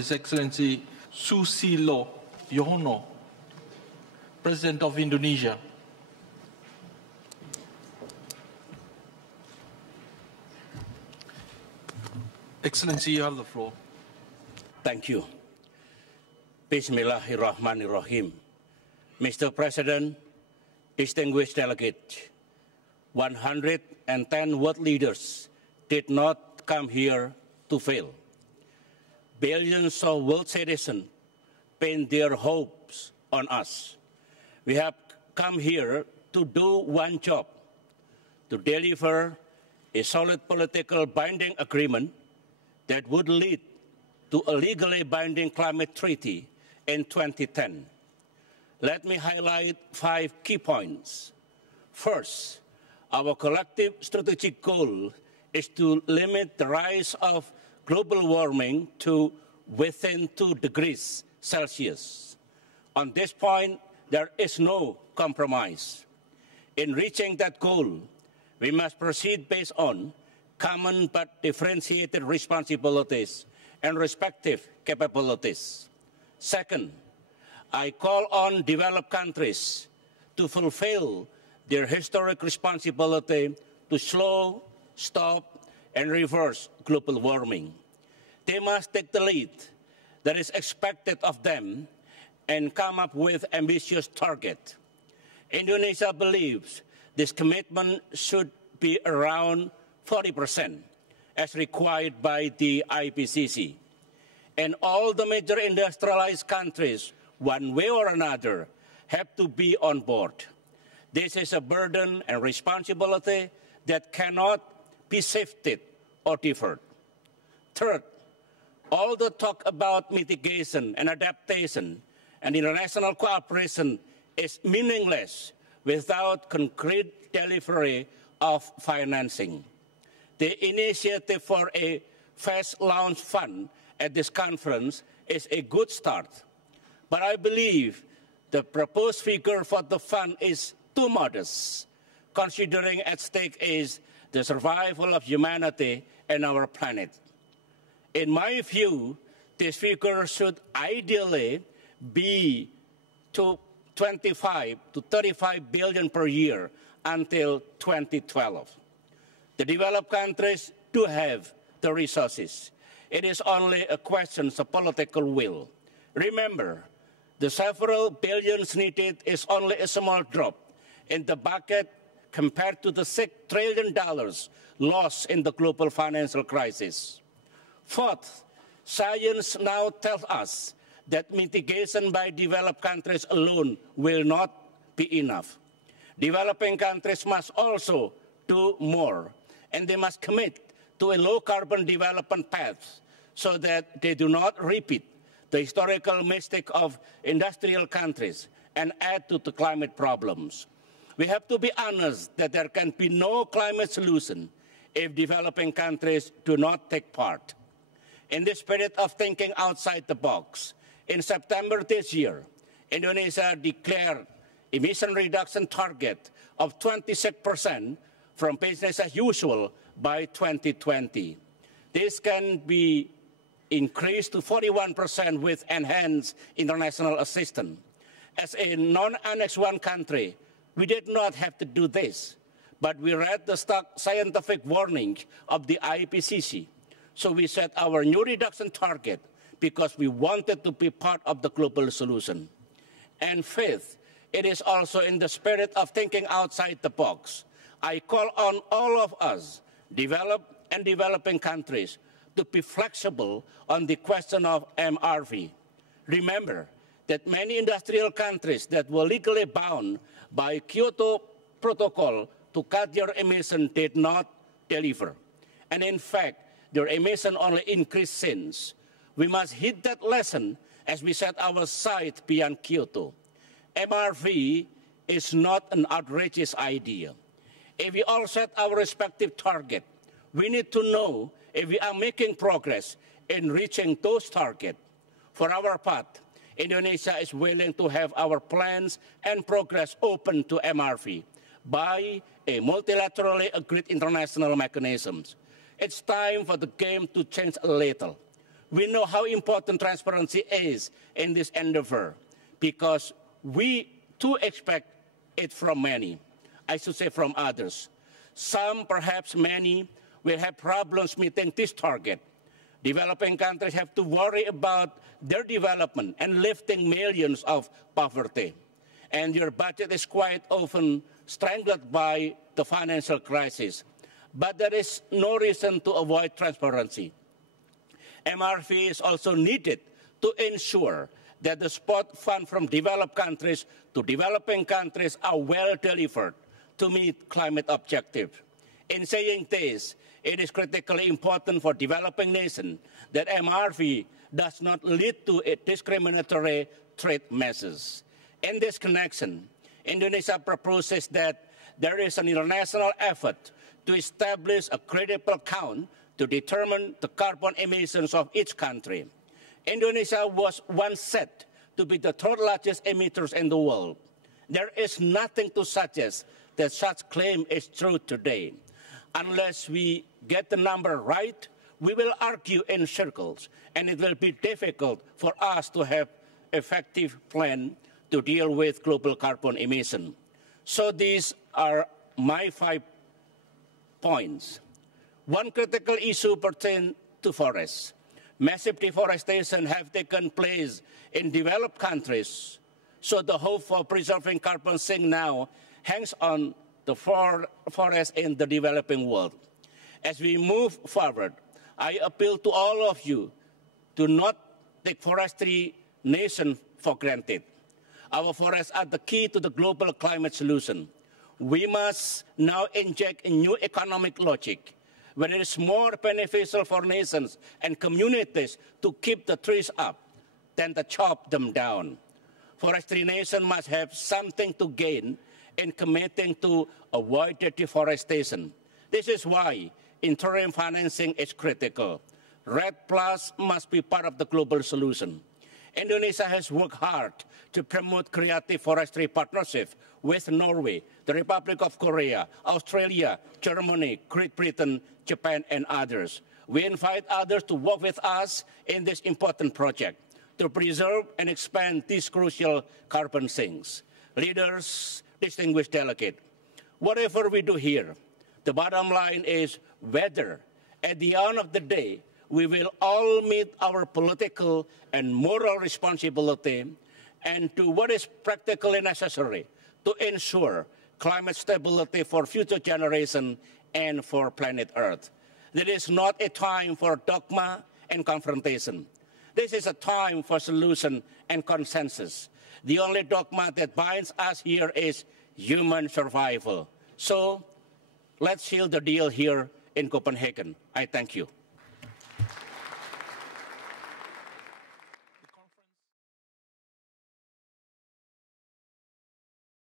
His Excellency Susilo Yono, President of Indonesia. Excellency, you have the floor. Thank you. Bismillahirrahmanirrahim. Mr. President, distinguished delegates, 110 world leaders did not come here to fail. Billions of world citizens pin their hopes on us. We have come here to do one job, to deliver a solid political binding agreement that would lead to a legally binding climate treaty in 2010. Let me highlight 5 key points. First, our collective strategic goal is to limit the rise of global warming to within 2 degrees Celsius. On this point, there is no compromise. In reaching that goal, we must proceed based on common but differentiated responsibilities and respective capabilities. Second, I call on developed countries to fulfill their historic responsibility to slow, stop, and reverse global warming. They must take the lead that is expected of them and come up with ambitious targets. Indonesia believes this commitment should be around 40%, as required by the IPCC. And all the major industrialized countries, one way or another, have to be on board. This is a burden and responsibility that cannot be shifted or deferred. Third, all the talk about mitigation and adaptation and international cooperation is meaningless without concrete delivery of financing. The initiative for a fast launch fund at this conference is a good start, but I believe the proposed figure for the fund is too modest, considering at stake is the survival of humanity and our planet. In my view, this figure should ideally be to 25 to 35 billion per year until 2012. The developed countries do have the resources. It is only a question of political will. Remember, the several billions needed is only a small drop in the bucket compared to the $6 trillion lost in the global financial crisis. Fourth, science now tells us that mitigation by developed countries alone will not be enough. Developing countries must also do more, and they must commit to a low-carbon development path so that they do not repeat the historical mistake of industrial countries and add to the climate problems. We have to be honest that there can be no climate solution if developing countries do not take part. In the spirit of thinking outside the box, in September this year, Indonesia declared emission reduction target of 26% from business as usual by 2020. This can be increased to 41% with enhanced international assistance. As a non-Annex I country, we did not have to do this, but we read the scientific warning of the IPCC. So we set our new reduction target because we wanted to be part of the global solution. And fifth, it is also in the spirit of thinking outside the box. I call on all of us, developed and developing countries, to be flexible on the question of MRV. Remember that many industrial countries that were legally bound by Kyoto Protocol to cut their emission did not deliver. And in fact, their emission only increased since. We must heed that lesson as we set our sight beyond Kyoto. MRV is not an outrageous idea. If we all set our respective target, we need to know if we are making progress in reaching those targets. For our part, Indonesia is willing to have our plans and progress open to MRV by a multilaterally agreed international mechanisms. It's time for the game to change a little. We know how important transparency is in this endeavor because we too expect it from many. I should say from others. Some, perhaps many, will have problems meeting this target. Developing countries have to worry about their development and lifting millions of poverty. And your budget is quite often strangled by the financial crisis. But there is no reason to avoid transparency. MRV is also needed to ensure that the support fund from developed countries to developing countries are well delivered to meet climate objectives. In saying this, it is critically important for developing nations that MRV does not lead to a discriminatory trade measures. In this connection, Indonesia proposes that there is an international effort to establish a credible count to determine the carbon emissions of each country. Indonesia was once said to be the third largest emitters in the world. There is nothing to suggest that such claim is true today. Unless we get the number right, we will argue in circles, and it will be difficult for us to have an effective plan to deal with global carbon emission. So these are my 5 points. One critical issue pertains to forests. Massive deforestation have taken place in developed countries, so the hope for preserving carbon sink now hangs on the forest in the developing world. As we move forward, I appeal to all of you to not take forestry nation for granted. Our forests are the key to the global climate solution. We must now inject a new economic logic where it is more beneficial for nations and communities to keep the trees up than to chop them down. Forestry nations must have something to gain in committing to avoid deforestation. This is why interim financing is critical. REDD+ must be part of the global solution. Indonesia has worked hard to promote creative forestry partnerships with Norway, the Republic of Korea, Australia, Germany, Great Britain, Japan, and others. We invite others to work with us in this important project to preserve and expand these crucial carbon sinks. Leaders, distinguished delegates, whatever we do here, the bottom line is whether, at the end of the day, we will all meet our political and moral responsibility and do what is practically necessary to ensure climate stability for future generations and for planet Earth. This is not a time for dogma and confrontation. This is a time for solution and consensus. The only dogma that binds us here is human survival. So let's seal the deal here in Copenhagen. I thank you.